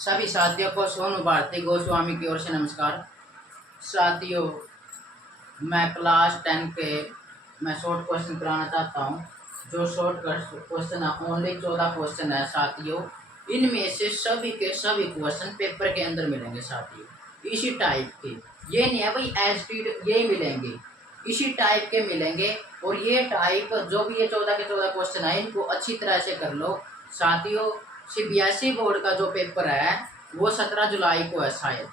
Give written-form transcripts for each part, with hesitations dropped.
सभी साथियों को सोनू भारती गोस्वामी की ओर से नमस्कार। साथियों, मैं क्लास 10 के मैं शॉर्ट क्वेश्चन कराना चाहता हूँ। जो शॉर्ट क्वेश्चन है, ओनली 14 क्वेश्चन है साथियों। इनमें से सभी के सभी क्वेश्चन पेपर के अंदर मिलेंगे साथियों, इसी टाइप के। ये नहीं है भाई एज टीड ये मिलेंगे, इसी टाइप के मिलेंगे। और ये टाइप जो भी ये 14 के 14 क्वेश्चन है, इनको अच्छी तरह से कर लो साथियों। सीबीएसई बोर्ड का जो पेपर है वो 17 जुलाई को है शायद।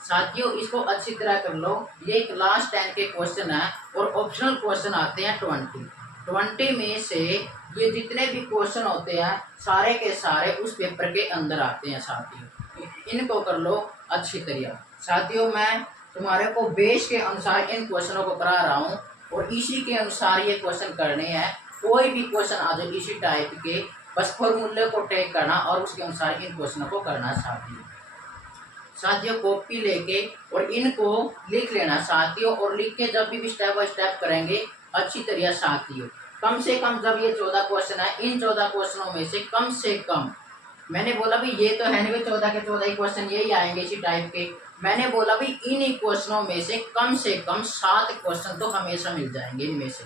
साथियों, इसको अच्छी तरह कर लो। ये क्लास 10 के क्वेश्चन है और ऑप्शनल क्वेश्चन आते हैं 20 में से। ये जितने भी क्वेश्चन होते हैं सारे के सारे उस पेपर के अंदर आते हैं साथियों। इनको कर लो अच्छी तरह साथियों। मैं तुम्हारे को बेस के अनुसार इन क्वेश्चनों को करा रहा हूँ और इसी के अनुसार ये क्वेश्चन करने हैं। कोई भी क्वेश्चन आ जाए इसी टाइप के, बस फॉर्मूले को टेक करना और उसके अनुसार इन क्वेश्चनों को करना साथियों। कॉपी लेके और इनको लिख लेना साथियों, और लिख के जब भी स्टेप बाय स्टेप करेंगे अच्छी तरह साथियों। कम से कम जब ये 14 क्वेश्चन है, इन 14 क्वेश्चनों में से कम से कम, मैंने बोला भी ये तो है नहीं 14 के 14 ही क्वेश्चन यही आएंगे इसी टाइप के। मैंने बोला भी इन क्वेश्चनों में से कम 7 क्वेश्चन तो हमेशा मिल जाएंगे इनमें से।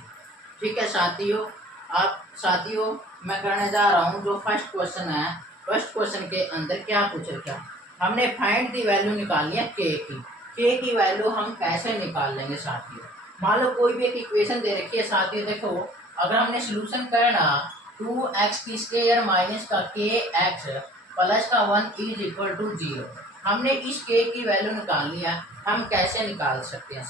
ठीक है साथियों। आप साथियों, मैं करने जा रहा हूँ जो फर्स्ट क्वेश्चन है। फर्स्ट क्वेश्चन के अंदर क्या पूछ रखा, हमने फाइंड दी वैल्यू निकालनी है के की वैल्यू हम कैसे निकाल लेंगे साथियों। मान लो कोई भी एक इक्वेशन दे रखी है साथियों। देखो, अगर हमने सोल्यूशन करना 2x की स्क्वायर माइनस का के एक्स प्लस का 1 इज इक्वल टू 0, हमने इस के की वैल्यू निकालनी है। हम कैसे निकाल सकते हैं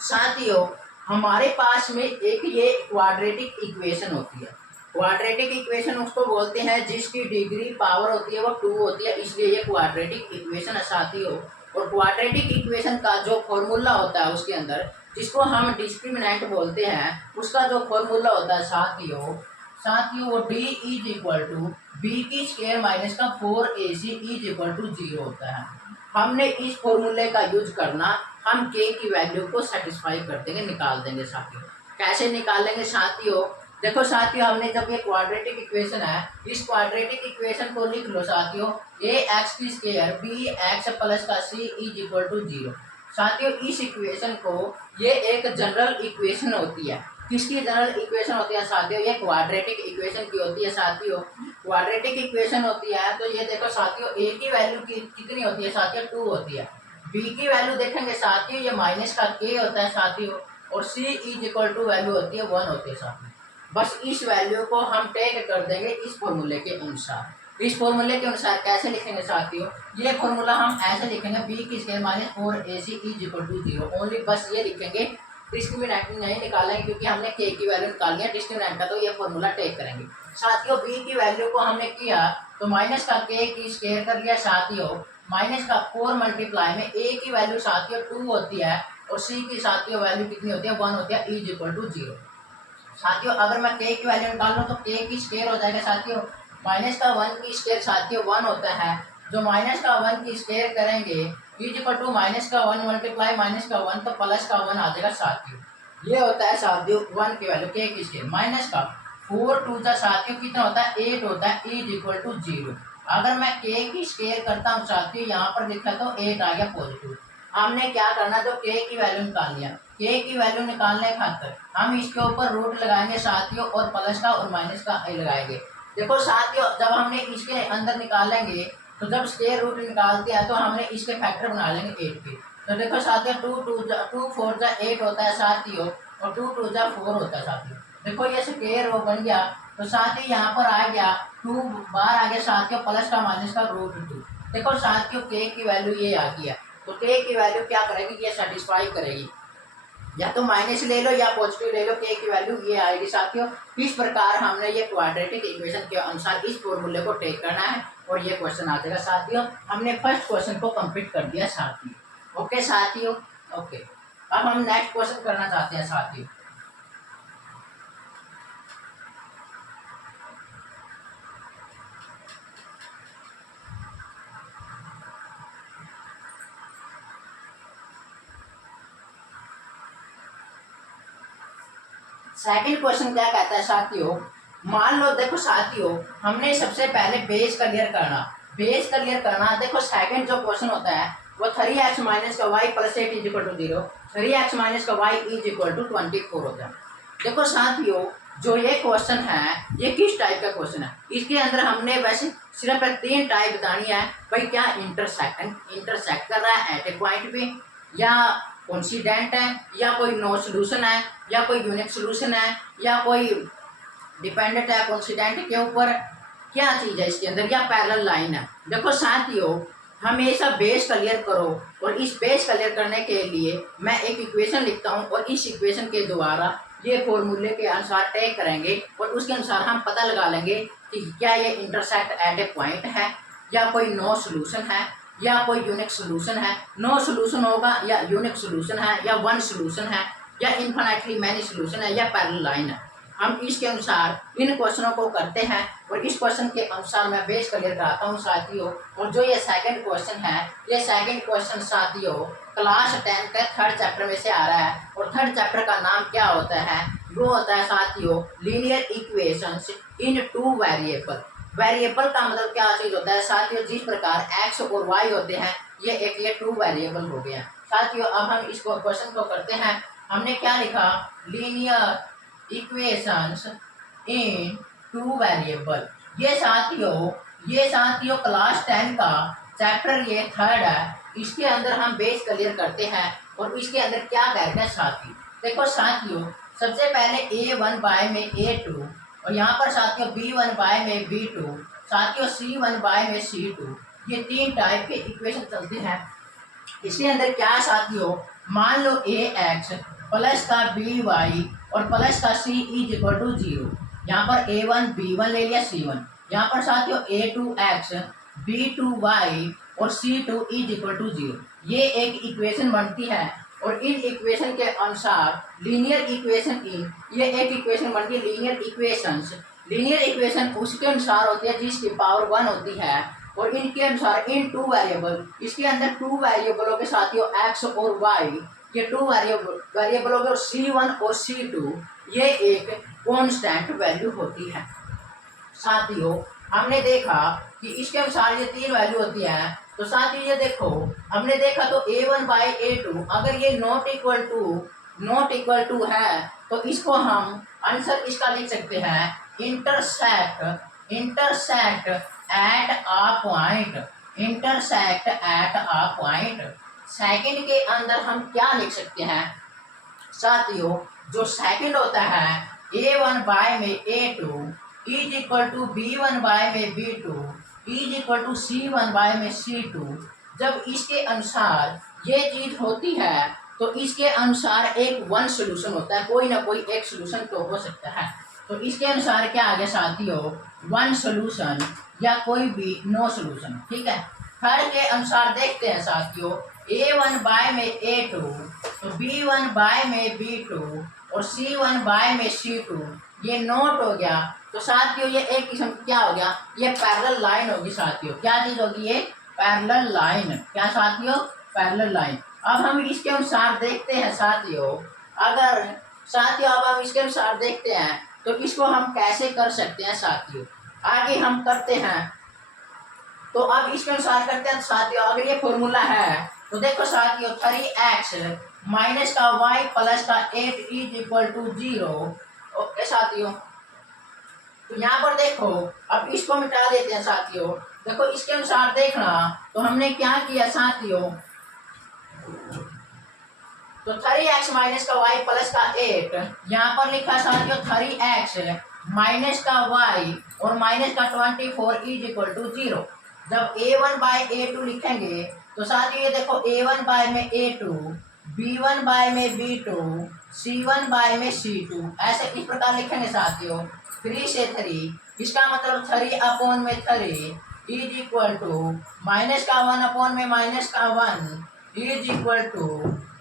साथियों, हमारे पास में एक ये क्वाड्रेटिक इक्वेशन होती है। क्वाड्रेटिक इक्वेशन उसको बोलते हैं जिसकी डिग्री पावर होती है वो 2 होती है, इसलिए ये क्वाड्रेटिक इक्वेशन है साथियों। और क्वाड्रेटिक इक्वेशन का जो फॉर्मूला होता है उसके अंदर, जिसको हम डिस्क्रिमिनेंट बोलते हैं, उसका जो फॉर्मूला होता है साथियों वो d is equal to b की स्क्वायर माइनस का 4ac इज इक्वल टू 0 होता है। हमने इस फॉर्मूले का यूज करना, हम के की वैल्यू को सेटिस्फाई कर देंगे, निकाल देंगे साथियों। कैसे निकालेंगे साथियों, देखो साथियों, हमने जब ये क्वाड्रेटिक इक्वेशन है, इस क्वाड्रेटिक इक्वेशन को लिख लो साथियों, ए एक्स की स्क्वायर बी एक्स प्लस का सी इज इक्वल टू 0। साथियों, इस इक्वेशन को, ये एक जनरल इक्वेशन होती है। किसकी जनरल इक्वेशन होती है साथियों, ये क्वाड्रेटिक इक्वेशन की होती है साथियों। क्वाड्रेटिक इक्वेशन होती है तो ये देखो साथियों, ए की वैल्यू कितनी होती है साथियों, 2 होती है। बी की वैल्यू देखेंगे साथियों, ये माइनस का के होता है साथियों। और सी इज इक्वल टू वैल्यू होती है 1 होती है साथियों। बस इस वैल्यू को हम टेक कर देंगे इस फॉर्मूले के अनुसार। इस फॉर्मूले के अनुसार कैसे लिखेंगे साथियों, ये फॉर्मूला हम ऐसे लिखेंगे, बी की square minus 4ac is equal to 0 only, बस ये लिखेंगे। डिस्क्रिमिनेंट नहीं निकालेंगे क्योंकि हमने के की वैल्यू निकालनी है, डिस्क्रिमिनेंट का तो ये फॉर्मूला टेक करेंगे साथियों। बी की वैल्यू को हमने किया तो माइनस का के की स्क्वायर कर लिया साथियों, माइनस का 4 मल्टीप्लाई में ए की वैल्यू साथियों 2 होती है और सी की साथियों वैल्यू कितनी होती है, 1 होती है, इज इक्वल टू 0 साथियों। अगर मैं के की वैल्यू निकाल लूँ तो के की स्क्वायर हो जाएगा साथियों, माइनस का 1 की स्क्वायर साथियों 1 होता है, जो माइनस का 1 की स्क्वायर करेंगे इज इक्वल टू माइनस का 1 मल्टीप्लाई माइनस का 1 तो प्लस का 1 आ जाएगा साथियों। ये होता है साथियों 1 की वैल्यू के की स्क्वायर, माइनस का 4 2 जा साथियों कितना होता है, 8 होता है, इज इक्वल टू 0। अगर मैं के की स्क्वायर करता हूँ साथियों, यहाँ पर लिखा तो 8 आ गया पॉजिटिव। हमने क्या करना, जो के की वैल्यू निकाल लिया, के की वैल्यू निकालने खातर हम इसके ऊपर रूट लगाएंगे साथियों और प्लस का और माइनस का लगाएंगे। देखो साथियों, जब हमने इसके अंदर निकालेंगे तो जब स्क्वायर रूट निकालते हैं तो हमने इसके फैक्टर बना लेंगे 8 के। तो देखो साथियों 2 4 जा 8 होता है साथियों, और 2 2 जा 4 होता है साथियों। देखो ये स्क्वायर रो बन गया, तो साथियों यहाँ पर आ गया 2 बाहर आ गया साथियों, प्लस का माइनस का √2। देखो साथियों के की वैल्यू ये आ गया, तो के की वैल्यू क्या करेगी, ये सेटिस्फाई करेगी। या तो माइनस ले लो या पॉजिटिव ले लो, के की वैल्यू ये आएगी साथियों। इस प्रकार हमने ये क्वाड्रेटिक इक्वेशन के अनुसार इस फॉर्मूले को टेक करना है और ये क्वेश्चन आ जाएगा साथियों। हमने फर्स्ट क्वेश्चन को कंप्लीट कर दिया साथियों। ओके साथियों, ओके। अब हम नेक्स्ट क्वेश्चन करना चाहते हैं साथियों। सेकंड क्वेश्चन क्या कहता है साथियों, मान लो, देखो साथियों, हमने सबसे पहले बेस क्लियर करना। बेस क्लियर करना, देखो सेकंड जो क्वेश्चन होता है वो 3x माइनस का y plus 8 is equal to 0, 3x minus का y इज इक्वल टू 24 होता है। देखो साथियों, जो ये क्वेश्चन है ये किस टाइप का क्वेश्चन है, इसके अंदर हमने वैसे सिर्फ 3 टाइप बतानी है। भाई क्या इंटरसेक्ट कर रहा है एट ए पॉइंट पे, या कोइंसिडेंट है, या कोई नो सोल्यूशन है, या कोई यूनिक सोल्यूशन है, या कोई डिपेंडेंट है कोइंसिडेंट के ऊपर, क्या चीज़ है इसके अंदर, या पैरेलल लाइन है। देखो साथियों, हमेशा बेस क्लियर करो, और इस बेस क्लियर करने के लिए मैं एक इक्वेशन लिखता हूँ और इस इक्वेशन के द्वारा ये फॉर्मूले के अनुसार टेक करेंगे और उसके अनुसार हम पता लगा लेंगे कि क्या ये इंटरसेक्ट एट ए पॉइंट है, या कोई नो सोल्यूशन है, या कोई यूनिक सोल्यूशन है। नो सोल्यूशन होगा, या यूनिक सोल्यूशन है, या वन सोल्यूशन है, या इन्फिनिटली मैनी सोल्यूशन है, या पैरेलल लाइन है। हम इसके अनुसार इन क्वेश्चनों को करते हैं और इस क्वेश्चन के अनुसार मैं बेस क्लियर कराता हूँ साथियों। और जो ये सेकंड क्वेश्चन है, ये सेकंड क्वेश्चन साथियों क्लास 10 का थर्ड चैप्टर में से आ रहा है, और थर्ड चैप्टर का नाम क्या होता है, वो होता है साथियों लीनियर इक्वेशंस इन टू वेरिएबल। वेरिएबल का मतलब क्या चीज़ होता है साथियों, जिस प्रकार x और y होते हैं, ये टू वेरिएबल हो गया साथियों। अब हम इसको क्वेश्चन को करते हैं। हमने क्या लिखा, लीनियर इक्वेशंस इन टू वेरिएबल। ये साथियों क्लास 10 का चैप्टर ये थर्ड है, इसके अंदर हम बेस क्लियर करते हैं और इसके अंदर क्या करते हैं साथियों। देखो साथियों, सबसे पहले a1 बाय में a2, और यहाँ पर साथियों b1 बाय में b2, साथियों c1 बाय में c2, ये 3 टाइप के इक्वेशन चलते हैं। इसके अंदर क्या साथियों, मान लो ax प्लस का by और प्लस का c इज इक्वल टू 0। यहाँ पर a1 b1 ले लिया c1, यहाँ पर साथियों a2x b2y और c2 इज इक्वल टू 0। ये एक इक्वेशन बनती है, और इन इक्वेशन के अनुसार लीनियर इक्वेशन ये एक इक्वेशन बनती है लीनियर इक्वेशंस। लीनियर इक्वेशन उसके अनुसार होती है जिसकी पावर 1 होती है, और इनके अनुसार इन टू वेरिएबल, इसके अंदर टू वेरिएबलों के साथियों x और y, ये टू वेरिएबलों के, और c1 और c2 ये एक कांस्टेंट वैल्यू होती है साथियों। हमने देखा कि इसके अनुसार ये 3 वैल्यू होती है। तो साथियों ये देखो, हमने देखा तो a1 बाई a2 अगर ये नॉट इक्वल टू है, तो इसको हम आंसर इसका लिख सकते हैं intersect at a point. Second के अंदर हम क्या लिख सकते हैं साथियों, जो सेकंड होता है a1 बाय में a2 is equal to b1 bye में b2 is equal to c1 bye में c2। जब इसके अनुसार ये चीज होती है, तो इसके अनुसार एक वन सोल्यूशन होता है, कोई ना कोई एक सोल्यूशन तो हो सकता है। तो इसके अनुसार क्या आ गया साथियों, वन सोल्यूशन या कोई भी नो सोल्यूशन। ठीक है, थर्ड के अनुसार देखते हैं साथियों, a1 बाय में a2, तो b1 बाय में b2 और c1 बाय में c2, ये नोट हो गया। तो साथियों ये एक किस्म क्या हो गया, ये पैरेलल लाइन होगी साथियों। क्या चीज होगी ये, पैरेलल लाइन। क्या साथियों, पैरेलल लाइन। अब हम इसके अनुसार देखते हैं साथियों, अब हम इसके अनुसार देखते हैं तो इसको हम कैसे कर सकते हैं साथियों, आगे हम करते हैं। तो अब इसके अनुसार करते हैं साथियों, अगर ये फॉर्मूला है तो देखो साथियों 3x माइनस का y प्लस का 8 इज इक्वल टू 0। ओके साथियों, तो यहाँ पर देखो, अब इसको मिटा देते हैं साथियों। देखो इसके अनुसार देखना, तो हमने क्या किया साथियों, तो 3x माइनस का y प्लस का 8, यहाँ पर लिखा साथियों 3x माइनस का y और माइनस का 24 इज इक्वल टू 0। जब a1 बाय a2 लिखेंगे तो साथियों ये देखो a1 बाय में a2, b1 बाय में b2, c1 बाय में c2, ऐसे इस प्रकार लिखेंगे साथियों। 3 से 3, इसका मतलब 3 अपॉन में 3 इज इक्वल टू माइनस का 1 अपॉन में माइनस का 1 इज इक्वल टू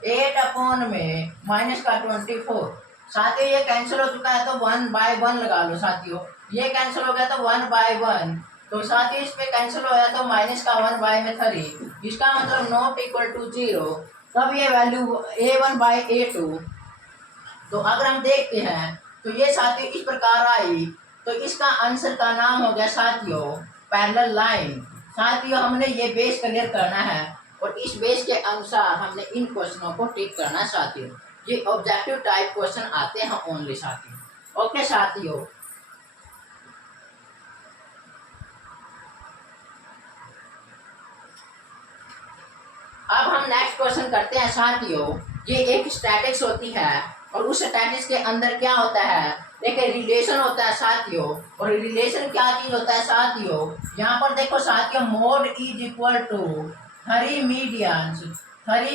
8 अपॉन में माइनस का 24। साथियों ये कैंसिल हो चुका है, तो 1 बाय 1 लगा लो साथियों। ये कैंसिल हो गया तो 1 बाय 1, तो साथियों इस पे कैंसिल हो गया तो माइनस का 1 बाय में 3, इसका मतलब नॉट इक्वल टू 0। तब ये वैल्यू a1 बाय a2, तो अगर हम देखते हैं तो ये साथियों इस प्रकार आई, तो इसका आंसर का नाम हो गया साथियों पैरेलल लाइन। साथियों हमने ये बेस क्लियर करना है और इस बेस के अनुसार हमने इन क्वेश्चनों को टिक करना साथियों। ये ऑब्जेक्टिव टाइप क्वेश्चन आते हैं ओनली साथियों। ओके साथियों, अब हम नेक्स्ट क्वेश्चन करते हैं साथियों। ये एक स्टैटिक्स होती है और उस स्टैटिक्स के अंदर क्या होता है, एक रिलेशन होता है साथियों। और रिलेशन क्या चीज होता है साथियों, यहाँ पर देखो साथियों, mode is equal to 3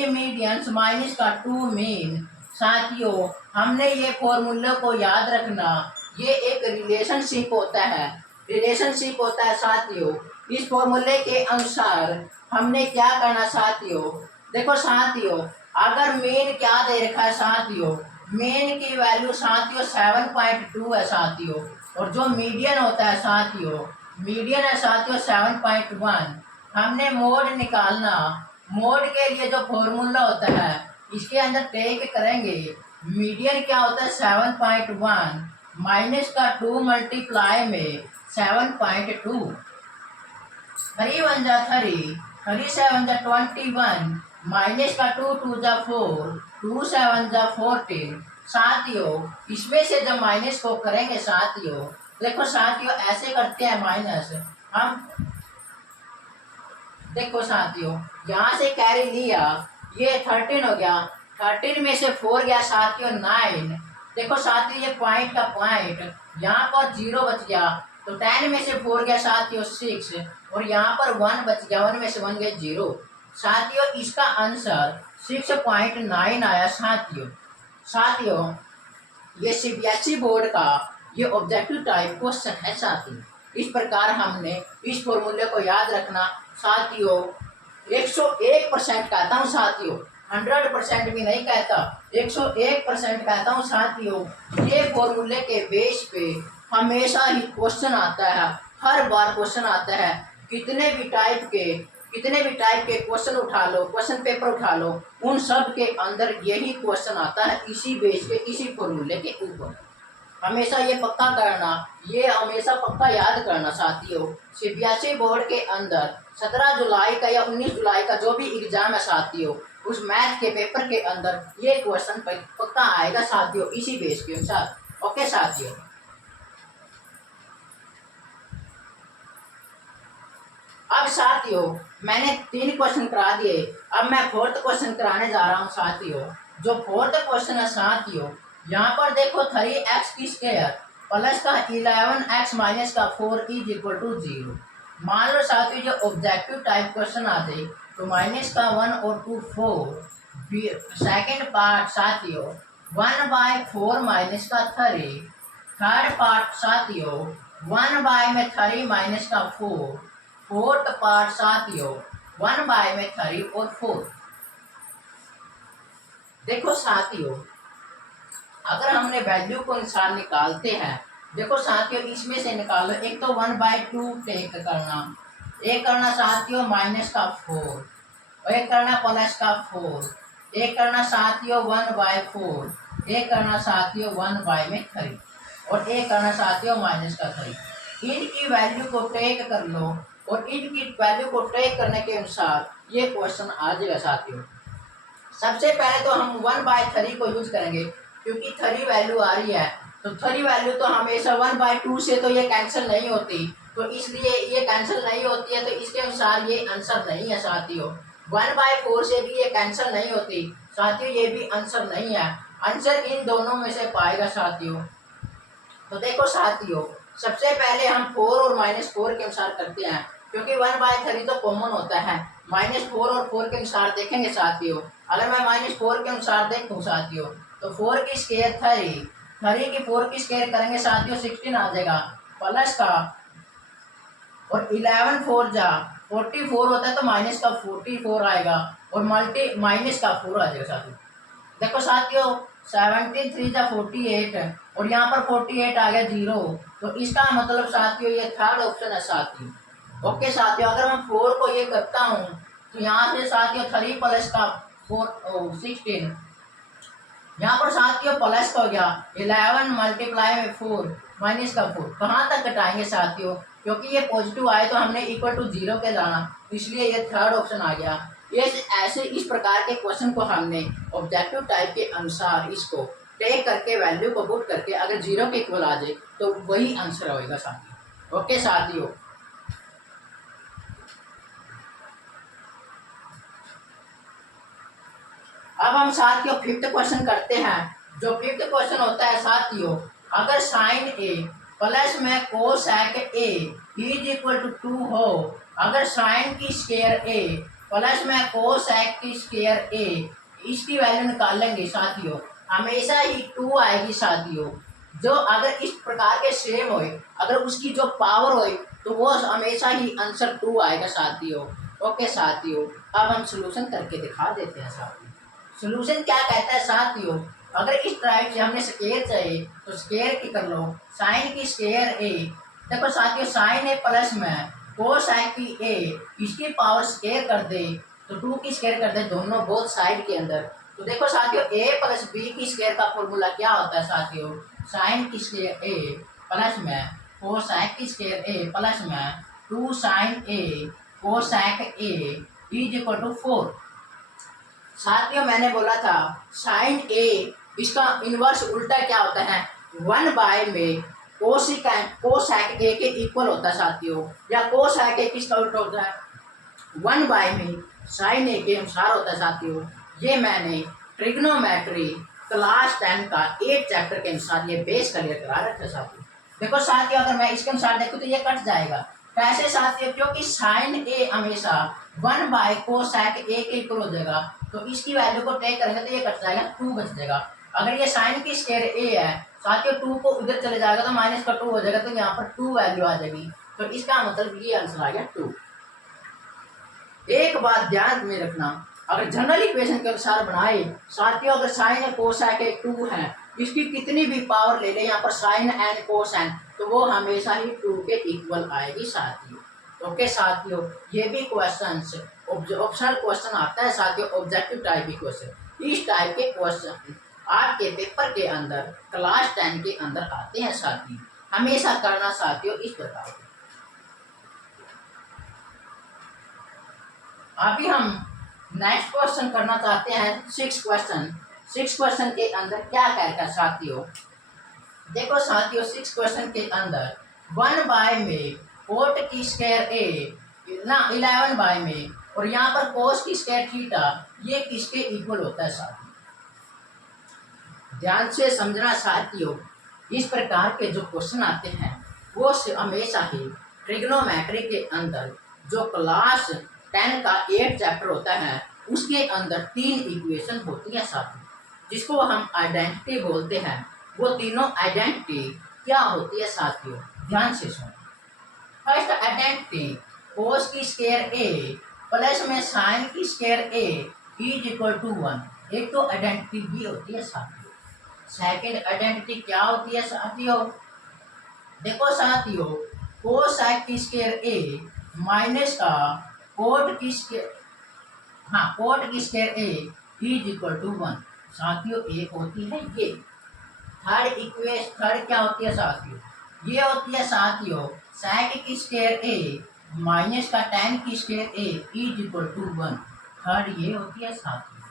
medians minus का 2 मीन। साथियों हमने ये फॉर्मूले को याद रखना, ये एक रिलेशनशिप होता है, रिलेशनशिप होता है साथियों। इस फॉर्मूले के अनुसार हमने क्या करना साथियों, देखो साथियों, अगर मेन क्या दे रखा है साथियों, मेन की वैल्यू साथियों 7.2 है साथियों। और जो मीडियन होता है साथियों, मीडियन है साथियों 7.1। हमने मोड निकालना, मोड के लिए जो फॉर्मूला होता है इसके अंदर टेक करेंगे, मीडियन क्या होता है 7.1 माइनस का 2 मल्टीप्लाई में 7.2, 3 1 जा 3, 3 7 जा 21 माइनस का 2 2 जा 4, 2 7 जा 14। साथियों इसमें से जब माइनस को करेंगे साथियों, देखो साथियों ऐसे करते हैं माइनस हम, देखो साथियों यहाँ से कैरी लिया, ये 13 हो गया, 13 में से 4 गया साथियों 9। देखो साथियों ये पॉइंट का पॉइंट, यहाँ पर 0 बच गया, तो 10 में से 4 गया साथियों 6 और यहाँ पर 1 बच गया, 1 में से 1 गया 0। साथियों इसका आंसर 6.9 आया साथियों। साथियों ये सीबीएसई बोर्ड का ये ऑब्जेक्टिव टाइप क्वेश्चन है साथियों। इस प्रकार हमने इस फॉर्मूले को याद रखना साथियों। 101% कहता हूँ साथियों, 100% भी नहीं कहता, 101% कहता हूँ साथियों। ये फॉर्मूले के बेस पे हमेशा ही क्वेश्चन आता है, हर बार क्वेश्चन आता है। कितने भी टाइप के क्वेश्चन उठा लो, क्वेश्चन पेपर उठा लो, उन सब के अंदर यही क्वेश्चन आता है, इसी बेस पे, इसी फॉर्मूले के ऊपर। हमेशा ये पक्का करना, ये हमेशा पक्का याद करना साथियों। सीबीएसई बोर्ड के अंदर 17 जुलाई का या 19 जुलाई का जो भी एग्जाम है साथियों, उस मैथ के पेपर के अंदर ये क्वेश्चन पक्का आएगा साथियों, इसी बेस के अनुसार। ओके साथियों, अब साथियों मैंने 3 क्वेश्चन करा दिए, अब मैं 4th क्वेश्चन कराने जा रहा हूँ साथियों। जो 4th क्वेश्चन है साथियों, यहाँ पर देखो 3x की स्क्वायर प्लस का 11x माइनस का 4 इज इक्वल टू 0। मान लो साथियों जो ऑब्जेक्टिव टाइप क्वेश्चन आ जाए तो माइनस का 1 और 2 4। सेकेंड पार्ट साथियों 1/4 माइनस का 3। थर्ड पार्ट साथियों 1 में 3 माइनस का 4। फोर्थ पार्ट साथियों 1 में 3 और 4। देखो साथियों अगर हमने वैल्यू को अनुसार निकालते हैं, देखो साथियों इसमें से निकालो, एक तो 1/2 टेक करना, एक करना साथियों माइनस का 4, एक करना प्लस का 4, एक करना साथियों 1/4, एक करना साथियों 1 में 3 और एक करना साथियों माइनस का 3। इनकी वैल्यू को टेक कर लो और इनकी वैल्यू को टेक करने के अनुसार ये क्वेश्चन आ जाएगा साथियों। सबसे पहले तो हम 1/3 को यूज करेंगे, क्योंकि 3 वैल्यू आ रही है, तो 3 वैल्यू तो हमेशा 1/2 से तो ये कैंसिल नहीं होती, तो इसलिए ये कैंसिल नहीं होती है, तो इसके अनुसार ये आंसर नहीं है साथियों। 1/4 से भी ये कैंसिल नहीं होती साथियों, ये भी आंसर नहीं है। आंसर इन दोनों में से पाएगा साथियों। तो देखो साथियों सबसे पहले हम 4 और -4 के अनुसार करते हैं, क्योंकि 1/3 तो कॉमन होता है। -4 और 4 के अनुसार देखेंगे साथियों। अगर मैं -4 के अनुसार देखूं साथियों, तो 4 की स्क्वायर 3 की 4 की स्क्वायर करेंगे साथियों 16 आ जाएगा, प्लस का और 11 4 जा 44 होता है, तो माइनस का 44 आएगा और माइनस का 4 आ जाएगा साथियों। देखो साथियों 17 3 जा 48 और यहाँ पर 48 आ गया 0, तो इसका मतलब साथियों ये थर्ड ऑप्शन है साथियों। ओके साथियों अगर मैं 4 को ये करता हूँ तो यहाँ से साथियों 3 प्लस का 16, यहाँ पर साथियों प्लस का हो गया 11 मल्टीप्लाई में 4, माइनस का 4 कहाँ तक घटाएंगे साथियों, क्योंकि ये पॉजिटिव आए तो हमने इक्वल टू 0 के लाना, इसलिए ये थर्ड ऑप्शन आ गया। ये ऐसे इस प्रकार के क्वेश्चन को हमने ऑब्जेक्टिव टाइप के अनुसार इसको टेक करके वैल्यू को पुट करके अगर 0 के इक्वल आ जाए तो वही आंसर होएगा साथियों। ओके साथियों, अब हम साथियों फिफ्थ क्वेश्चन करते हैं। जो फिफ्थ क्वेश्चन होता है साथियों, अगर साइन ए प्लस में cosec A is equal to 2 हो, अगर साइन की स्क्वायर ए प्लस में कोसेक की स्क्वायर ए, इसकी वैल्यू निकालेंगे साथियों, हमेशा ही 2 आएगी साथियों। जो अगर इस प्रकार के सेम होए, अगर उसकी जो पावर होए तो वो हमेशा ही आंसर 2 आएगा साथियों। ओके साथियों, अब हम सोल्यूशन करके दिखा देते हैं साथियों। सोल्यूशन क्या कहता है साथियों, अगर इस टाइप से हमने स्क्वायर चाहिए तो स्क्वायर की कर लो, साइन की स्क्वायर ए, देखो साथियों साइन ए प्लस में कोसाइन की ए, इसकी पावर स्क्वायर कर दे तो 2 की स्क्वायर कर दे दोनों बोथ साइड के अंदर, तो देखो साथियों ए प्लस बी की स्क्वायर का फॉर्मूला क्या होता है साथियों, साइन की स्क्वायर ए प्लस में कोसाइन की स्क्वायर ए प्लस में 2 sine A cosine A is equal to 4। साथियों मैंने बोला था साइन ए इसका इन्वर्स उल्टा क्या होता है, 1 बाय में कोसेक ए के इक्वल होता है साथियों, या कोसेक ए किसका उल्टा होता है, 1 बाय में साइन ए के अनुसार होता है साथियों। ये मैंने ट्रिग्नोमेट्री क्लास 10 का 8 चैप्टर के अनुसार ये बेस क्लियर करा रखा है साथियों। देखो साथियों अगर मैं इसके अनुसार देखूँ तो ये कट जाएगा, कैसे साथियों, क्योंकि साइन ए हमेशा 1 बाय कोसेक ए के इक्वल हो जाएगा, तो इसकी वैल्यू को टेक करेंगे तो ये कट जाएगा, 2 बच जाएगा। अगर ये साइन की स्क्वायर ए है साथियों, 2 को उधर चले जाएगा तो माइनस का 2 हो जाएगा, तो यहाँ पर 2 वैल्यू आ जाएगी, तो इसका मतलब ये आंसर आ गया 2। एक बात ध्यान में रखना, अगर जनरल इक्वेशन के अनुसार बनाए साथियों, अगर साइन या कोसेक 2 है, इसकी कितनी भी पावर ले ले यहाँ पर साइन एंड कोसाइन, तो वो हमेशा ही 2 के इक्वल आएगी साथियों। ओके साथियों, ये भी क्वेश्चन ऑप्शनल क्वेश्चन आता है साथियों, ऑब्जेक्टिव टाइप के क्वेश्चन। इस टाइप के क्वेश्चन आपके पेपर के अंदर क्लास 10 के अंदर आते हैं साथियों, हमेशा करना साथियों इस प्रकार। अभी हम नेक्स्ट क्वेश्चन करना चाहते हैं 6 क्वेश्चन। 6 क्वेश्चन के अंदर क्या कहेगा साथियों, देखो साथियों 6 क्वेश्चन के अंदर 1 बाय में कोट की स्क्वायर ए ना 11 बाय में, और यहाँ पर कोस की स्क्वायर थीटा, ये किसके इक्वल होता है साथियों। ध्यान से समझना साथियों, इस प्रकार के जो क्वेश्चन आते हैं वो हमेशा ही ट्रिग्नोमेट्री के अंदर जो क्लास 10 का 8 चैप्टर होता है उसके अंदर 3 इक्वेशन होती है साथियों, जिसको हम आइडेंटिटी बोलते हैं। वो तीनों आइडेंटिटी क्या होती है साथियों, ध्यान से सुनो। फर्स्ट आइडेंटिटी कोस की स्क्वायर ए प्लस में साइन की square A is equal to 1, एक तो आइडेंटिटी भी होती है साथियों। सेकंड आइडेंटिटी क्या होती है साथियों, देखो साथियों कोसेक की स्क्वायर ए माइनस का कोट की स्क्वायर, हाँ कोट की square A is equal to 1 साथियों, एक होती है ये। थर्ड इक्वेशन, थर्ड क्या होती है साथियों, ये होती है साथियों सेक की स्क्वायर ए माइनस का tan की square A is equal to 1, third ये होती है साथियों।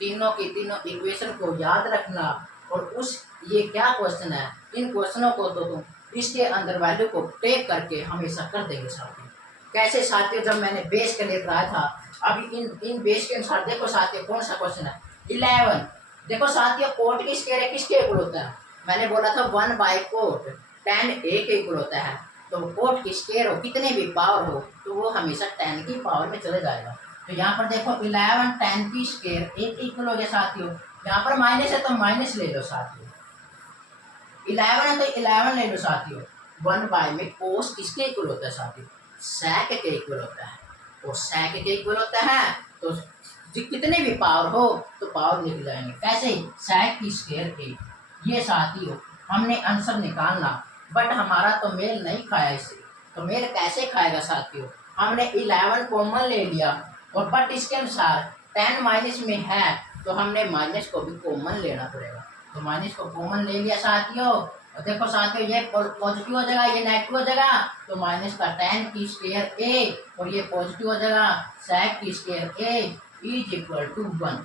तीनों की तीनों इक्वेशन को याद रखना, और उस ये क्या क्वेश्चन है, इन क्वेश्चनों को तो तुम इसके अंदर वैल्यू को टेक करके हमेशा कर देंगे साथियों। कैसे साथियों, जब मैंने बेस के लिए कराया था, अभी इन बेस के अनुसार देखो साथियों कौन सा क्वेश्चन है 11। देखो साथियों कोट की स्क्वायर किसके इक्वल होता है, मैंने बोला था 1 बाय कोट tan ए के इक्वल होता है, तो कोट की स्क्वायर हो कितने भी पावर हो तो वो हमेशा tan की पावर में चले जाएगा। तो यहाँ पर देखो 11 tan की स्क्वायर ए के इक्वल हो गया साथियों, यहाँ पर माइनस है तो माइनस ले लो साथियों, 11 है तो 11 ले लो साथियों। 1 बाय में कोस किसके इक्वल होता है साथियों, सेक के इक्वल होता है, और सेक के इक्वल होता है तो कितने भी पावर हो तो पावर निकल जाएंगे, कैसे सेक की स्क्वायर ए। ये साथियों हमने आंसर निकालना, बट हमारा तो मेल नहीं खाया इससे, तो मेल कैसे खाएगा साथियों, हमने 11 कॉमन ले लिया, और बट इसके अनुसार 10 माइनस में है तो हमने माइनस को भी कॉमन लेना पड़ेगा, तो माइनस को कॉमन ले लिया साथियों, और देखो साथियों ये पॉजिटिव हो जाएगा, ये नेगेटिव हो जाएगा, तो माइनस का tan की स्क्वायर a और ये पॉजिटिव हो जाएगा sec की square a is equal to 1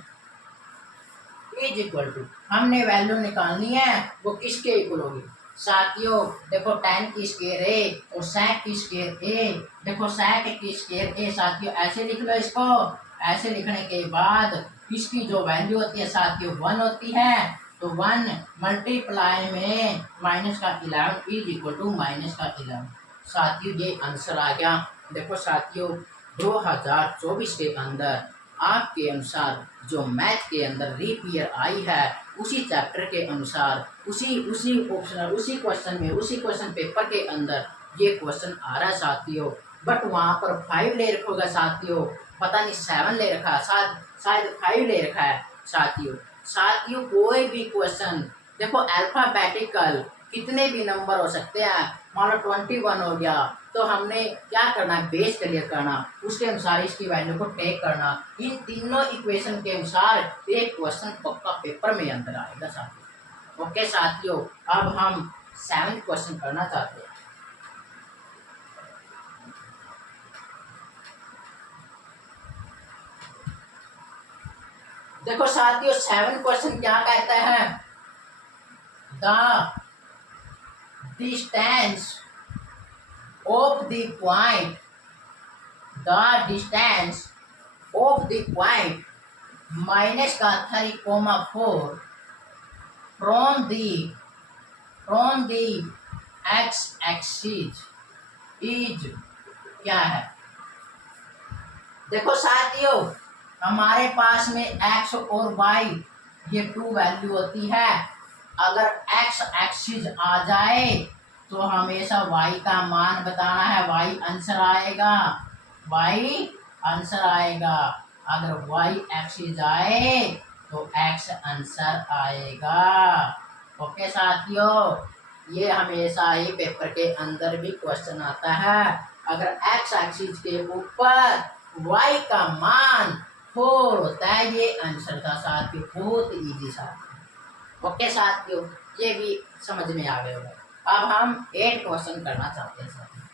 is equal to, हमने वैल्यू निकालनी है वो किसके इक्वल होगी साथियों। देखो tan की स्क्वायर a और sec की स्क्वायर a, देखो sec की स्क्वायर a साथियों ऐसे लिख लो इसको, ऐसे लिखने के बाद इसकी जो वैल्यू होती है साथियों 1 होती है, तो 1 मल्टीप्लाई में माइनस का 11 इज इक्वल टू माइनस का 11। साथियों ये आंसर आ गया। देखो साथियों 2024 के अंदर आपके अनुसार जो मैथ के अंदर रीपियर आई है उसी चैप्टर के अनुसार उसी उसी ऑप्शनल उसी क्वेश्चन में उसी क्वेश्चन पेपर के अंदर ये क्वेश्चन आ रहा है साथियों। बट वहाँ पर 5 ले रखा होगा साथियों, पता नहीं 7 ले रखा है, शायद 5 ले रखा है साथियों। साथियों कोई भी क्वेश्चन देखो अल्फाबेटिकल कितने भी नंबर हो सकते हैं, मान लो 21 हो गया, तो हमने क्या करना है बेस क्लियर करना, उसके अनुसार इसकी वैल्यू को टेक करना। इन तीनों इक्वेशन के अनुसार एक क्वेश्चन पक्का पेपर में अंदर आएगा साथियों। ओके साथियों अब हम 7th क्वेश्चन करना चाहते हैं। देखो साथियों 7th क्वेश्चन क्या कहता है, the distance of the point, the distance of the point minus का 3,4 from the x axis is क्या है। देखो साथियों हमारे पास में x और y ये 2 वैल्यू होती है, अगर x एक्सिस आ जाए तो हमेशा y का मान बताना है, y आंसर आएगा, y आंसर आएगा। अगर y एक्सिस आए तो x आंसर आएगा। ओके साथियों ये हमेशा ही पेपर के अंदर भी क्वेश्चन आता है, अगर x एक्सिस के ऊपर y का मान 4 होता है ये आंसर था साथियों, बहुत इजी साथियों। ओके साथियों ये भी समझ में आ गया होगा। अब हम 8 क्वेश्चन करना चाहते हैं साथियों।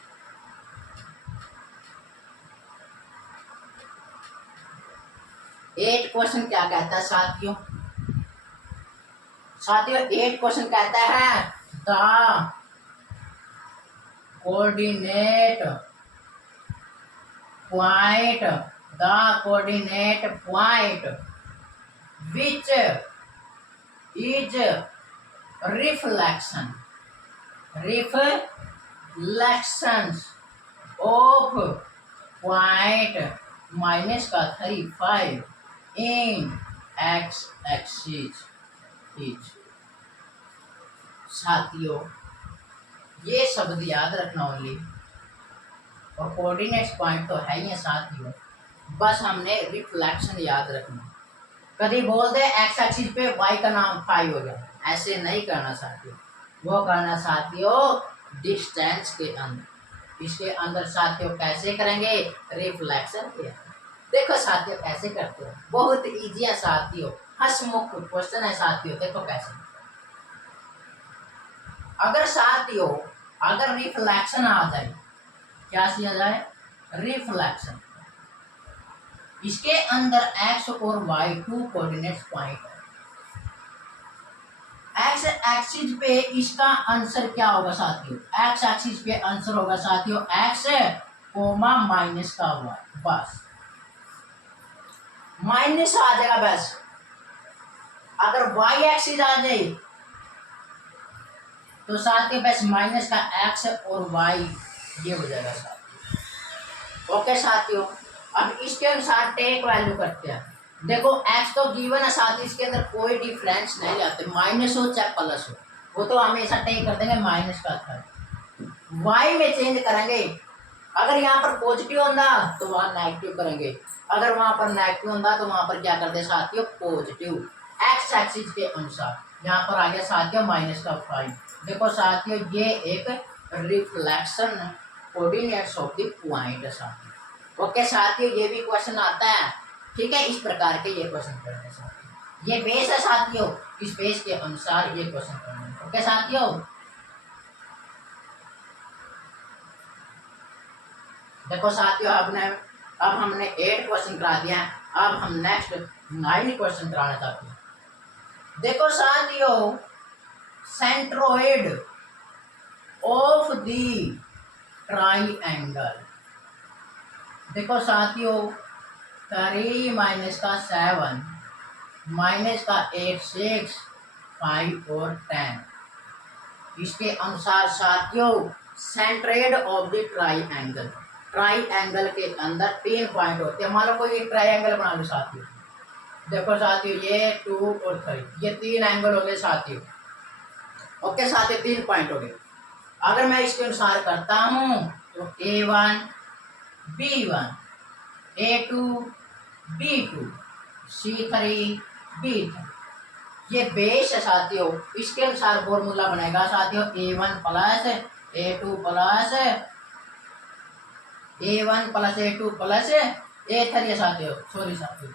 8 क्वेश्चन क्या कहता है साथियों, साथियों 8 क्वेश्चन कहता है the coordinate point which is reflections of point minus का 35 in x axis is। साथियों ये शब्द याद रखना ओनली, और कोऑर्डिनेट्स पॉइंट तो है ही साथियों, बस हमने रिफ्लेक्शन याद रखना। कभी बोल दे एक्स एक्सिस पे y का नाम 5 हो गया, ऐसे नहीं करना साथियों, वो करना साथियों डिस्टेंस के अंदर। इसके अंदर साथियों कैसे करेंगे, रिफ्लेक्शन के अंदर। देखो साथियों कैसे करते हो, बहुत इजी है साथियों, हंसमुख क्वेश्चन है साथियों। देखो कैसे, अगर साथियों अगर रिफ्लेक्शन आ जाए, क्या किया जाए रिफ्लेक्शन, इसके अंदर x और y 2 कोऑर्डिनेट्स पॉइंट है, x एक्सिस पे इसका आंसर क्या होगा साथियों, x एक्सिस पे आंसर होगा साथियों x कोमा माइनस का y, बस माइनस आ जाएगा बस। अगर y एक्सिस आ जाए तो साथियों बस माइनस का x और y ये हो जाएगा साथियों। ओके साथियों अब इसके अनुसार टेक वैल्यू करते हैं। देखो x तो गिवन है साथ ही, इसके अंदर कोई डिफरेंस नहीं लाते, माइनस हो चाहे प्लस हो, वो तो हमेशा टेक कर देंगे माइनस का था। y में चेंज करेंगे, अगर यहाँ पर पॉजिटिव होगा तो वहाँ नेगेटिव करेंगे, अगर वहाँ पर नेगेटिव होगा तो वहाँ पर क्या करते साथियों पॉजिटिव। x एक्सिस के अनुसार यहाँ पर आ गया साथियों माइनस का 5। देखो साथियों ये एक reflection coordinates of the point है साथियों। ओके साथियों ये भी क्वेश्चन आता है, ठीक है, इस प्रकार के ये क्वेश्चन करते हैं साथियों। ये बेस है साथियों, इस बेस के अनुसार ये क्वेश्चन करना है। ओके साथियों देखो साथियों, अब हमने 8 क्वेश्चन करा दिया है। अब हम नेक्स्ट 9 क्वेश्चन कराना चाहते हैं। देखो साथियों, सेंट्रोइड ऑफ द ट्राइएंगल। देखो साथियों, 3 माइनस का 7 माइनस का 8 6 5 और 10। इसके अनुसार साथियों, centroid of the triangle, triangle के अंदर 3 पॉइंट होते हैं। मान लो कोई एक ट्राइएंगल बना लो साथियों। देखो साथियों, ये 2 और 3, ये 3 एंगल हो गए साथियों। ओके साथियों, 3 पॉइंट हो गए। अगर मैं इसके अनुसार करता हूं तो A1 B1 A2 B2 C3 D3, ये बेस है साथियों। इसके अनुसार फॉर्मूला बनेगा साथियों, A1 plus A2 plus A1 plus A2 plus A3 साथियों, सॉरी साथियों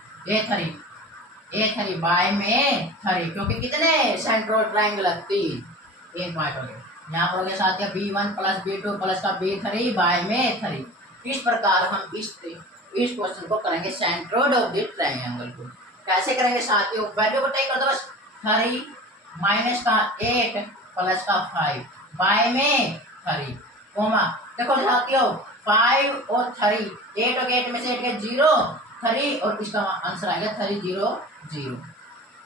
A3 बाय में 3, क्योंकि कितने सेंट्रो ट्राइंगल 3 पॉइंट हो गए। यहाँ पर हो गया साथियों B1 प्लस B2 प्लस का B3 बाय में 3। इस प्रकार हम इस क्वेश्चन को करेंगे सेंट्रोइड ऑफ द ट्राइंगल को। कैसे करेंगे साथियों, वैल्यू को टेक कर दो बस। 3 माइनस का 8 प्लस का 5 बाय में 3 कोमा। देखो साथियों, 5 और 3, 8 और 8 में से 8 के 0 3, और इसका आंसर आएगा 3 0 0।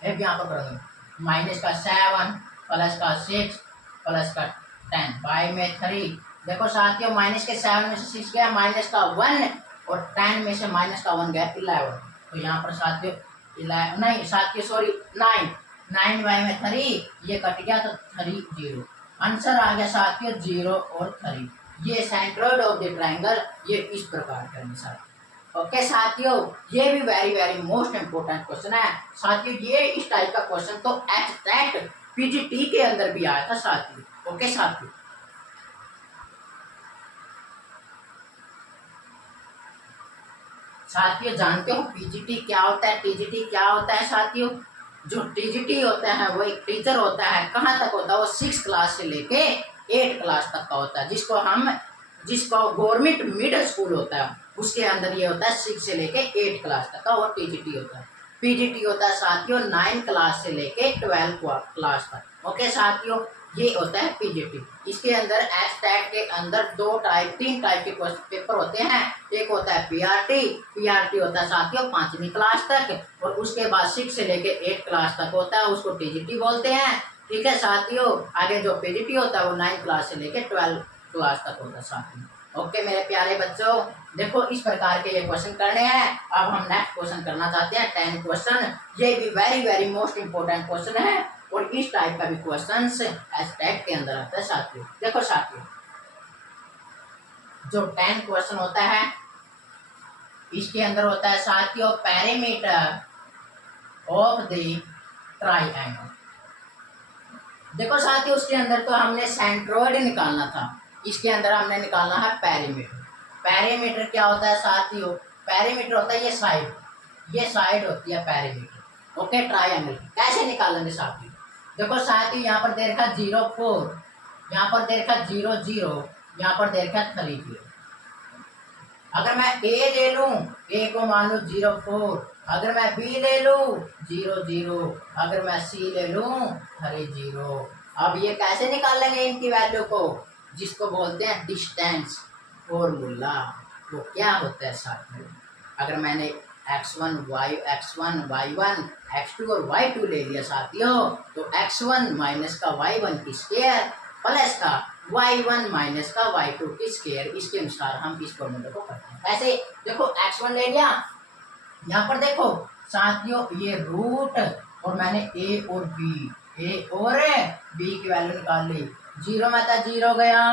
अब यहाँ पर करेंगे माइनस का 7 प्लस का 6 प्लस का 10 बाय में 3। देखो साथियों, माइनस के 7 में से 6 गया, माइनस का 1 और 10 में से माइनस का 1 गया 11। तो यहाँ पर साथियों 11 नहीं साथियों सॉरी 9 बाय में 3, ये कट गया तो 3 0। आंसर आ गया साथियों 0 और 3। ये सेंट्रोइड ऑफ द ट्राइंगल, ये इस प्रकार करेंगे साथियों। ओके साथियों, ये भी very very most important question है साथियों। ये इस टाइप का क्वेश्चन तो एग्जैक्ट पीजीटी के अंदर भी आया था साथियों। ओके साथियों, साथियों जानते हो पीजीटी क्या होता है, टीजीटी क्या होता है साथियों? जो टीजीटी होता है वो एक टीचर होता है, कहाँ तक होता है वो 6 क्लास से लेके 8 क्लास तक का होता है, जिसको गवर्नमेंट मिडिल स्कूल होता है उसके अंदर ये होता है 6 से लेके 8 क्लास तक का वो टीजीटी होता है। पीजीटी होता है साथियों 9 क्लास से लेके 12 क्लास तक। ओके साथियों, ये होता है पीजीटी। इसके अंदर एस्टैट के अंदर 3 टाइप के क्वेश्चन पेपर होते हैं। एक होता है पीआरटी होता है साथियों 5वीं क्लास तक, और उसके बाद 6 से लेके 8 क्लास तक होता है, उसको टीजीटी बोलते हैं। ठीक है साथियों, आगे जो पीजीटी होता है वो 9 क्लास से लेके 12 क्लास तक होता है साथियों। ओके मेरे प्यारे बच्चों, देखो इस प्रकार के ये क्वेश्चन करने हैं। अब हम नेक्स्ट क्वेश्चन करना चाहते हैं 10 क्वेश्चन। ये भी very very most important question है, और इस टाइप का भी क्वेश्चन एस्पेक्ट के अंदर आता है साथियों। देखो साथियों, जो 10 क्वेश्चन होता है इसके अंदर होता है साथियों पेरीमीटर ऑफ द ट्राइएंगल। देखो साथियों, उसके अंदर तो हमने सेंट्रोइड निकालना था, इसके अंदर हमने निकालना है पेरीमीटर। पेरीमीटर क्या होता है साथियों? पेरीमीटर होता है ये साइड होती है पेरीमीटर। ओके, ट्राइएंगल कैसे निकालेंगे साथियों? देखो साथियों, यहाँ पर दे रखा 0 4, यहाँ पर दे रखा 0 0, यहाँ पर दे रखा 3 0। अगर मैं ए ले लूं, ए को मान लो 0 4, अगर मैं बी ले लूं 0 0, अगर मैं सी ले लूं 3 0। अब ये कैसे निकालेंगे इनकी वैल्यू को? जिसको बोलते हैं डिस्टेंस फॉर्मूला। वो क्या होता है साथियों? अगर मैंने x1 y1 x2 और y2 ले लिया साथियों, तो x1 माइनस का y1 की स्क्वायर प्लस का y1 माइनस का y2 की स्क्वायर, इसके अनुसार हम इस फॉर्मूले को करते हैं। ऐसे देखो x1 ले लिया, यहाँ पर देखो साथियों ये रूट, और मैंने a और b की वैल्यू निकाल ली। 0 में था 0 गया,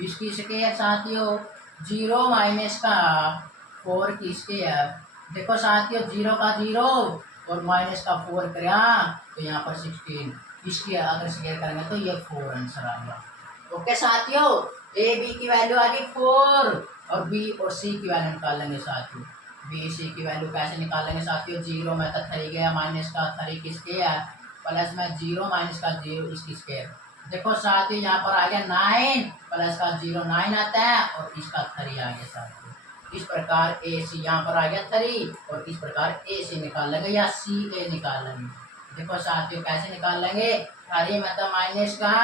इसकी स्क्वायर साथियों 0 माइनस का 4 की स्क्वायर। देखो साथियों 0 का 0 और माइनस का 4 करा तो यहाँ पर 16, इसकी अगर स्क्वायर करेंगे तो ये 4 आंसर आ गया। ओके साथियों, ए बी की वैल्यू आ गई 4, और बी और सी की वैल्यू निकाल लेंगे साथियों। बी सी की वैल्यू कैसे निकालेंगे साथियों? 0 में तो 3 गया, माइनस का 3 की स्क्वायर प्लस में 0 माइनस का 0 इसकी स्क्वायर, देखो साथियों यहाँ पर आ गया 9 प्लस का 0 9 आता है और इसका 3 आ गया साथियों। इस प्रकार ए सी यहाँ पर आ गया 3 और इस प्रकार ए सी निकाल लेंगे या सी ए निकाल लेंगे। देखो साथियों कैसे निकाल लेंगे, 3 मतलब माइनस का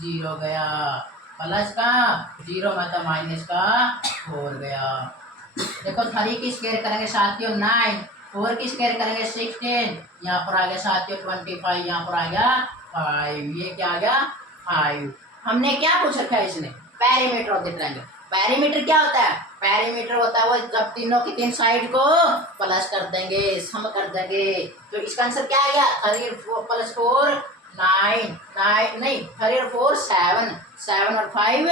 0 गया, प्लस का 0 मतलब माइनस का 4 गया। देखो 3 की स्क्वायर करेंगे साथियों 9, 4 की स्क्वायर करेंगे 16, यहाँ पर आ गया साथियों 25, यहाँ पर आ गया 5, ये क्या आ गया 5। हमने क्या पूछ रखा है इसने, perimeter of the triangle. Perimeter क्या होता है, पेरीमीटर होता है वो जब तीनों की तीन साइड को प्लस कर देंगे, सम कर देंगे। तो इसका आंसर क्या आ गया, 3 प्लस 4 9 9 नहीं 3 और 4 7 7 और 5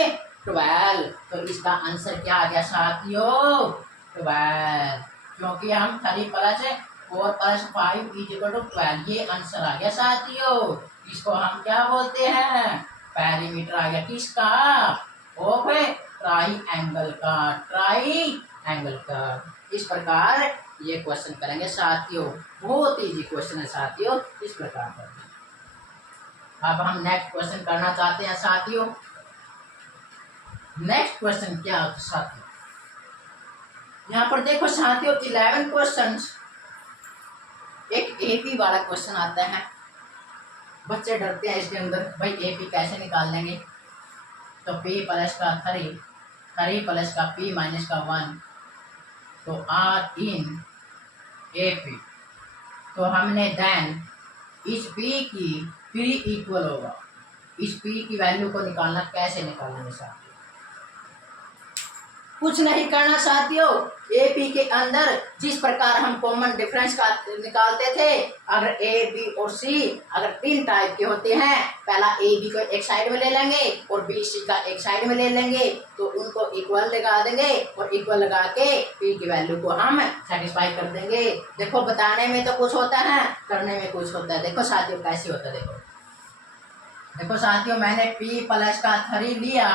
12। तो इसका आंसर क्या आ गया साथियों 12, क्योंकि हम 3 plus 4 plus 5 is equal to 12, ये आंसर आ गया साथियों। इसको हम क्या बोलते हैं, पेरीमीटर आ गया किसका, ऑफ ट्राइएंगल का, ट्राइएंगल का। इस प्रकार ये क्वेश्चन करेंगे साथियों, बहुत इजी क्वेश्चन है साथियों। इस प्रकार का अब हम नेक्स्ट क्वेश्चन करना चाहते हैं साथियों। नेक्स्ट क्वेश्चन क्या होता है साथियों, यहाँ पर देखो साथियों 11 क्वेश्चन, एक एपी वाला क्वेश्चन आता है। बच्चे डरते हैं इसके अंदर, भाई एपी कैसे निकाल लेंगे। तो p प्लस का 3 प्लस का p माइनस का 1, तो आर इन एपी। तो हमने देन इस p की p इक्वल होगा, इस p की वैल्यू को निकालना, कैसे निकालेंगे साथियों, कुछ नहीं करना साथियों। एपी के अंदर जिस प्रकार हम कॉमन डिफरेंस का निकालते थे, अगर ए बी और सी अगर 3 टाइप के होते हैं, पहला ए बी को एक साइड में ले लेंगे और बी सी का एक साइड में ले लेंगे, तो उनको इक्वल लगा देंगे और इक्वल लगा के पी की वैल्यू को हम सेटिस्फाई कर देंगे। देखो बताने में तो कुछ होता है, करने में कुछ होता है। देखो साथियों कैसे होता है, देखो साथियों मैंने p प्लस का 3 लिया,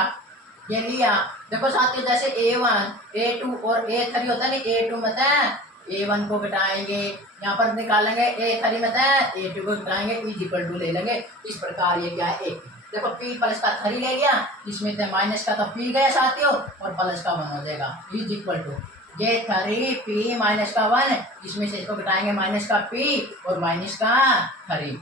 ये लिया। देखो साथियों जैसे A1 A2 और A3 होता है ना, A2 मतलब A1 को घटाएंगे, यहाँ पर निकालेंगे A3 मतलब A2 को घटाएंगे, इज इक्वल टू ले लेंगे। इस प्रकार ये क्या है, देखो p प्लस का 3 ले लिया, इसमें से माइनस का तो p गया साथियों और प्लस का 1 हो जाएगा, इज इक्वल टू ये 3p माइनस का 1, इसमें से इसको घटाएंगे माइनस का p और माइनस का 3।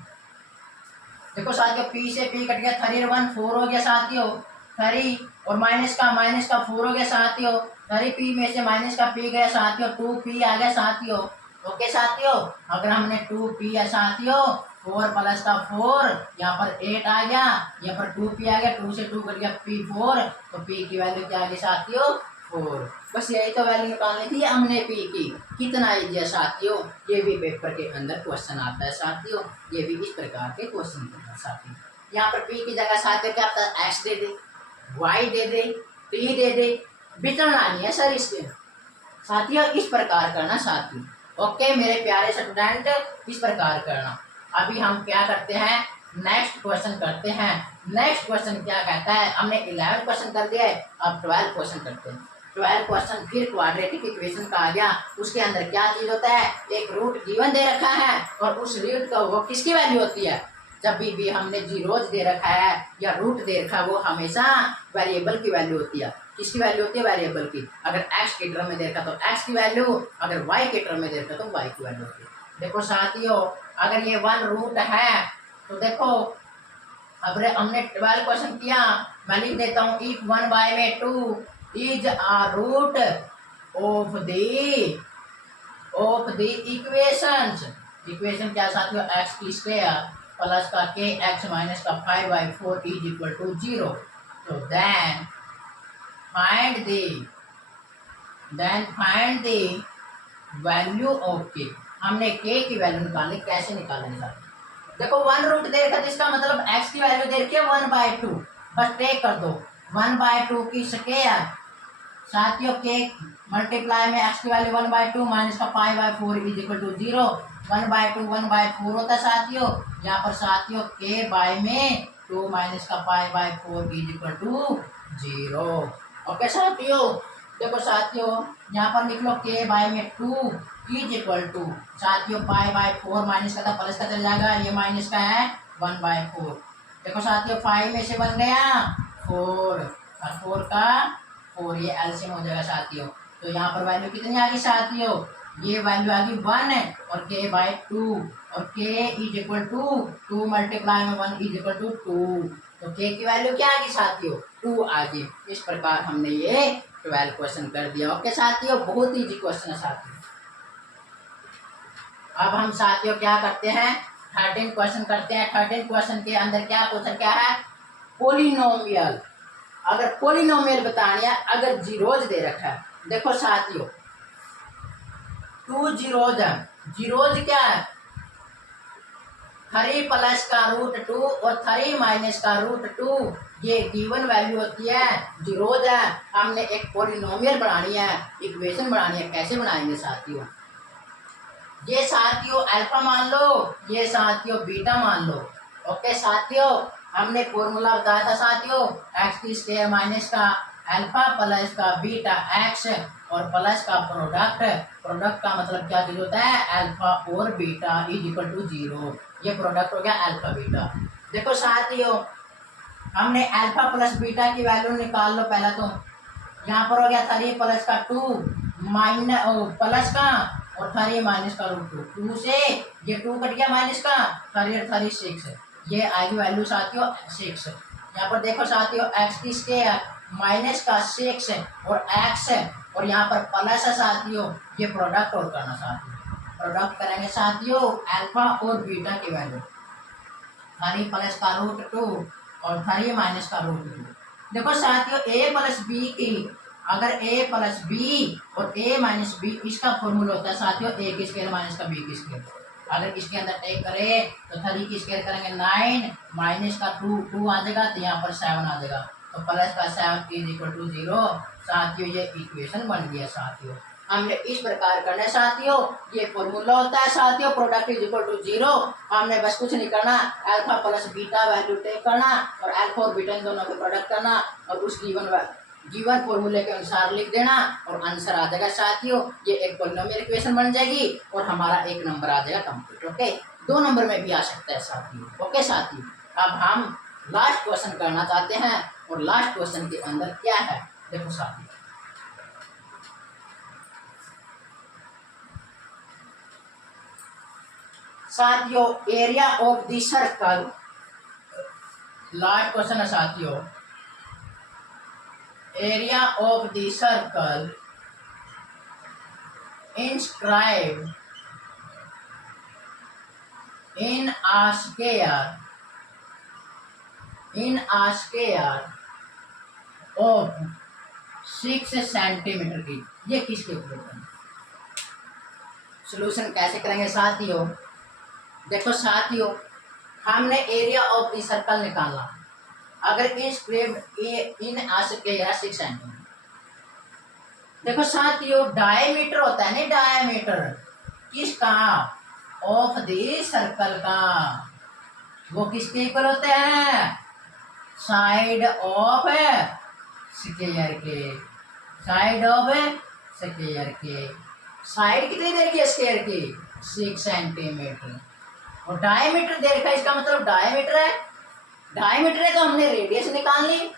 देखो साथियों p से p कट गया, 3 और 1 4 हो गया साथियों, 3 और माइनस का 4 हो गया साथियों, 3p में से माइनस का p गया साथियों, 2p आ गया साथियों। ओके साथियों, अगर हमने 2p है साथियों, 4 प्लस का 4, यहाँ पर 8 आ गया, यहाँ पर 2p आ गया, 2 से 2 कट गया p4, तो p की वैल्यू क्या आ गई साथियों 4। बस यही तो वैल्यू निकालनी थी हमने p की। कितना इजी है साथियों, ये भी पेपर के अंदर क्वेश्चन आता है साथियों, ये भी इस प्रकार के क्वेश्चन करता है साथियों। यहाँ पर p की जगह साथियों क्या आता है, x दे दे, y दे दे, t दे दे, वितरण आनी है सर इसके साथियों। इस प्रकार करना साथियों। ओके मेरे प्यारे स्टूडेंट, इस प्रकार करना। अभी हम क्या करते हैं, नेक्स्ट क्वेश्चन करते हैं। नेक्स्ट क्वेश्चन क्या कहता है, हमने 11 क्वेश्चन कर दिया है, अब 12 क्वेश्चन करते हैं। 12 क्वेश्चन फिर क्वाड्रेटिक इक्वेशन का आ गया। उसके अंदर क्या चीज होता है, एक रूट गिवन दे रखा है और उस रूट का वो किसकी वैल्यू होती है, जब भी हमने जीरोज दे रखा है या रूट दे रखा है, वो हमेशा वेरिएबल की वैल्यू होती है। किसकी वैल्यू होती है, वेरिएबल की। अगर x के टर्म में दे रखा तो x की वैल्यू, अगर y के टर्म में दे रखा तो y की वैल्यू होती है। देखो साथियों अगर ये 1 रूट है तो देखो अब हमने 12 क्वेश्चन किया, मैं लिख देता हूँ इफ 1 बाय में 2 is a root of the equations. Equation क्या साथियों, x की स्क्वायर प्लस का k x माइनस का 5/4 इज इक्वल टू 0। तो then find the value of k। हमने k की वैल्यू निकालनी, कैसे निकालेंगे साथियों, देखो 1 रूट दे रखा, जिसका मतलब x की वैल्यू दे रखी है 1/2, बस टेक कर दो 1/2 की स्क्वायर साथियों, k मल्टीप्लाई में x की वैल्यू 1/2 माइनस का 5/4 इज इक्वल टू 0। 1/2 1/4 होता है साथियों, यहाँ पर साथियों k बाय में 2 माइनस का 5/4 इज इक्वल टू 0। ओके साथियों, देखो साथियों यहाँ पर लिख लो k बाय में 2 इज इक्वल टू साथियों 5/4 माइनस का था प्लस का चल जाएगा, ये माइनस का है 1/4 देखो साथियों 5 में से बन गया 4 और 4 का 4, ये एलसीएम हो जाएगा साथियों। तो यहाँ पर वैल्यू कितनी आ गई साथियों, ये वैल्यू आ गई 1 और k बाई 2 और k is equal to 2 multiply में 1 इज इक्वल टू 2। तो k की वैल्यू क्या आ गई साथियों, 2 आ गई। इस प्रकार हमने ये 12 क्वेश्चन कर दिया। ओके साथियों, बहुत ईजी क्वेश्चन है साथियों। अब हम साथियों क्या करते हैं, 13 क्वेश्चन करते हैं। 13 क्वेश्चन के अंदर क्या क्वेश्चन क्या है, पोलिनोमियल। अगर पोलिनोमियल बतानी है, अगर जीरोज दे रखा है, देखो साथियों 2 जीरोज है। जीरोज क्या है, 3 प्लस का रूट 2 और 3 माइनस का रूट 2, ये गिवन वैल्यू होती है, जीरोज है। हमने एक पोलिनोमियल बनानी है, इक्वेशन बनानी है। कैसे बनाएंगे साथियों, ये साथियों अल्फा मान लो, ये साथियों बीटा मान लो। ओके साथियों, हमने फॉर्मूला बताया था साथियों, एक्स की स्क्वायर माइनस का अल्फा प्लस का बीटा एक्स और प्लस का प्रोडक्ट। प्रोडक्ट का मतलब क्या चीज होता है, अल्फा और बीटा इज इक्वल टू 0। ये प्रोडक्ट हो गया अल्फा बीटा। देखो साथियों, हमने अल्फा प्लस बीटा की वैल्यू निकाल लो पहला। तो यहाँ पर हो गया 3 प्लस का 2 माइनस प्लस का और 3 माइनस का रूट 2। 2 से ये 2 कट गया माइनस का, 3 और 3 6, ये आएगी वैल्यू साथियों 6। यहाँ पर देखो साथियों एक्स की स्क्वायर माइनस का 6 और एक्स और यहाँ पर प्लस है साथियों, ये प्रोडक्ट और करना साथियों। प्रोडक्ट करेंगे साथियों अल्फा और बीटा की वैल्यू, 3 प्लस का रूट 2 और 3 माइनस का रूट 2। देखो साथियों ए प्लस बी की, अगर ए प्लस बी और ए माइनस बी, इसका फॉर्मूला होता है साथियों ए की स्क्वायर माइनस का बी की स्क्वायर। अगर इसके अंदर टेक करें तो 3 की स्क्वायर करेंगे 9 माइनस का 2 आ जाएगा, तो यहाँ पर 7 आ जाएगा। तो प्लस का 7 इज इक्वल टू 0 साथियों, ये इक्वेशन बन गया साथियों। हमने इस प्रकार करना है साथियों, ये फॉर्मूला होता है साथियों, प्रोडक्ट इज इक्वल टू 0। हमने बस कुछ नहीं करना, alpha plus beta value take करना और अल्फा और बीटा दोनों को प्रोडक्ट करना और उस गिवन फॉर्मूले के अनुसार लिख देना और आंसर आ जाएगा साथियों। ये एक पॉलिनोमियल इक्वेशन बन जाएगी और हमारा 1 नंबर आ जाएगा कंप्लीट। ओके, 2 नंबर में भी आ सकता है साथियों। ओके साथियों, अब हम लास्ट क्वेश्चन करना चाहते हैं और लास्ट क्वेश्चन के अंदर क्या है, देखो साथियों साथियों area of the circle, last question है साथियों, area of the circle inscribed in a square of 6 centimetre की, ये किसके ऊपर है। सोल्यूशन कैसे करेंगे साथियों, देखो साथियों हमने एरिया ऑफ द सर्कल निकालना। अगर inscribed in a square 6 centimetre, देखो साथियों डायमीटर होता है ना, डायमीटर किसका, ऑफ द सर्कल का, वो किसके इक्वल होते हैं, साइड ऑफ स्क्वायर के, साइड ऑफ स्क्वायर के। साइड कितनी देर की स्क्वायर की, 6 सेंटीमीटर और डायमीटर दे रखा है, इसका मतलब डायमीटर है। डायमीटर है तो हमने रेडियस निकालनी,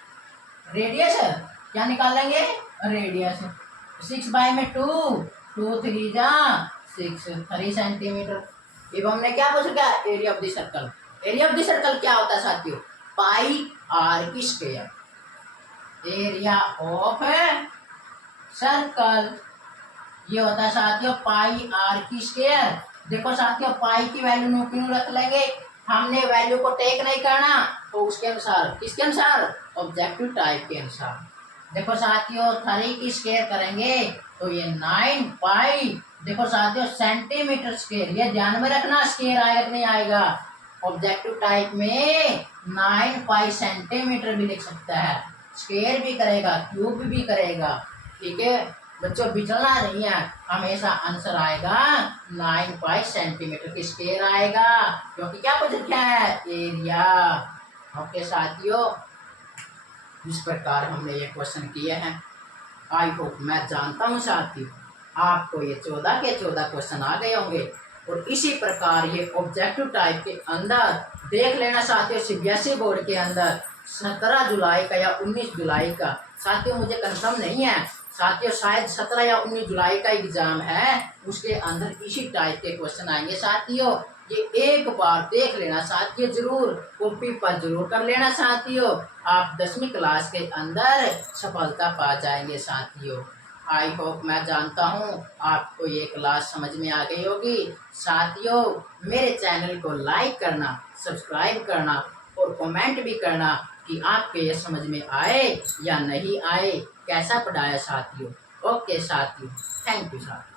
रेडियस क्या निकालेंगे, रेडियस 6 बाई में 2 2 3 जा 6 3 सेंटीमीटर। अब हमने क्या पूछ रखा है, area of the circle. Area of the circle क्या होता है साथियों, पाई आर की स्क्वायर। एरिया ऑफ सर्कल ये होता है साथियों पाई आर की स्क्वायर। देखो साथियों पाई की वैल्यू नो क्यों रख लेंगे, हमने वैल्यू को टेक नहीं करना, तो उसके अनुसार, किसके अनुसार, ऑब्जेक्टिव टाइप के अनुसार। देखो साथियों 3 की स्क्वायर करेंगे तो ये 9 पाई, देखो साथियों सेंटीमीटर स्क्वायर, ये ध्यान में रखना स्क्वायर आएगा कि नहीं आएगा। ऑब्जेक्टिव टाइप में 9 पाई सेंटीमीटर भी लिख सकता है, स्क्वायर भी करेगा, क्यूब भी करेगा। ठीक है बच्चों, बिचलना नहीं है, हमेशा आंसर आएगा 9 पाई सेंटीमीटर की स्क्वायर आएगा, क्योंकि क्या पूछ रखा है, एरिया। ओके साथियों, इस प्रकार हमने ये क्वेश्चन किए हैं। आई होप, मैं जानता हूँ साथियों आपको ये 14 के 14 क्वेश्चन आ गए होंगे। और इसी प्रकार ये ऑब्जेक्टिव टाइप के अंदर देख लेना साथियों, सीबीएसई बोर्ड के अंदर 17 जुलाई का या 19 जुलाई का, साथियों मुझे कंफर्म नहीं है साथियों, शायद 17 या 19 जुलाई का एग्जाम है, उसके अंदर इसी टाइप के क्वेश्चन आएंगे साथियों। ये एक बार देख लेना साथियों, जरूर कॉपी पर जरूर कर लेना साथियों, आप 10वीं क्लास के अंदर सफलता पा जाएंगे साथियों। आई होप, मैं जानता हूँ आपको ये क्लास समझ में आ गई होगी साथियों। मेरे चैनल को लाइक करना, सब्सक्राइब करना और कमेंट भी करना कि आपके ये समझ में आए या नहीं आए, कैसा पढ़ाया साथियों। ओके साथियों, थैंक यू साथियों।